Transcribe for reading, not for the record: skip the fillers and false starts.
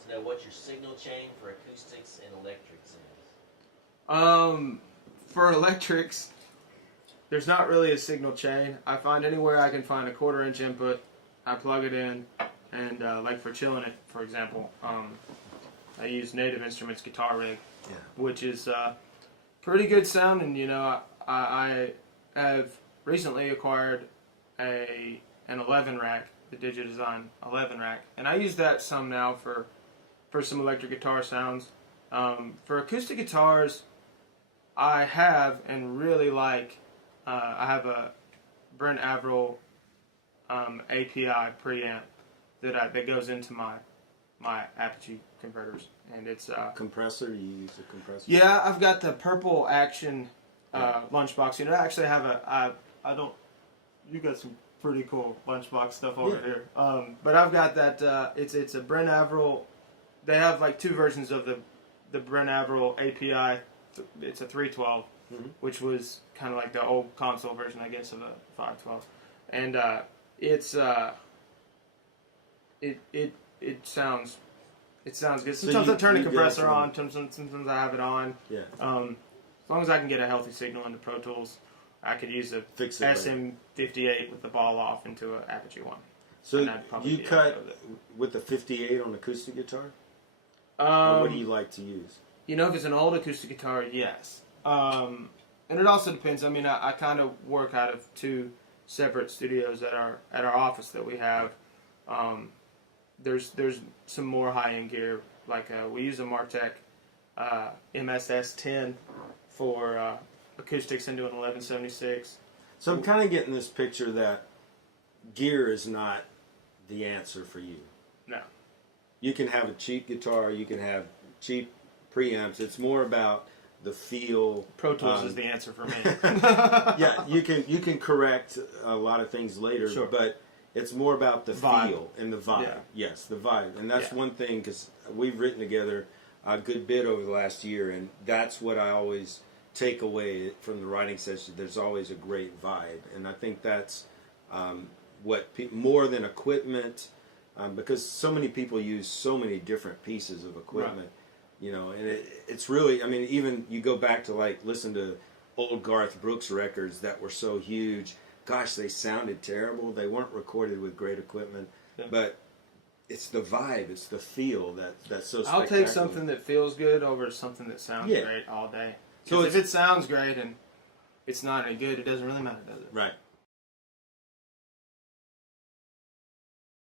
wants to know what's your signal chain for acoustics and electrics is. For electrics, there's not really a signal chain. I find anywhere I can find a 1/4-inch input, I plug it in, and like for chilling it, for example, I use Native Instruments guitar rig, which is pretty good sound. And you know, I have recently acquired an 11 rack, the Digidesign 11 rack, and I use that some now for some electric guitar sounds. For acoustic guitars, I have and really like. I have a Brent Averill API preamp that goes into my Apogee converters, and it's compressor. You use a compressor? Yeah, I've got the Purple Action lunchbox. You know, I actually have I don't. You got some pretty cool lunchbox stuff over here. But I've got that. It's a Brent Averill. They have like 2 versions of the Brent Averill API. It's a 312, which was kind of like the old console version, I guess, of a 512, and it sounds good. Sometimes I turn the compressor on. Sometimes I have it on. Yeah. As long as I can get a healthy signal into Pro Tools, I could use a SM58 with the ball off into an Apogee one. So you cut with the 58 on acoustic guitar? Or what do you like to use? You know, if it's an old acoustic guitar, yes. And it also depends. I mean, I kind of work out of 2 separate studios at our office that we have. There's some more high-end gear. Like we use a Martech MSS10 for acoustics into an 1176. So I'm kind of getting this picture that gear is not the answer for you. No. You can have a cheap guitar. You can have cheap preamps. It's more about the feel. Pro Tools is the answer for me. Yeah, you can correct a lot of things later, but it's more about the feel and the vibe. Yeah. Yes, the vibe, and that's one thing, because we've written together a good bit over the last year, and that's what I always take away from the writing session. There's always a great vibe, and I think that's what more than equipment, because so many people use so many different pieces of equipment. Right. You know, and it's really, I mean, even you go back to like listen to old Garth Brooks records that were so huge. Gosh, they sounded terrible. They weren't recorded with great equipment, but it's the vibe, it's the feel that's so spectacular. I'll take something that feels good over something that sounds great all day. So if it sounds great and it's not any good, it doesn't really matter, does it? Right.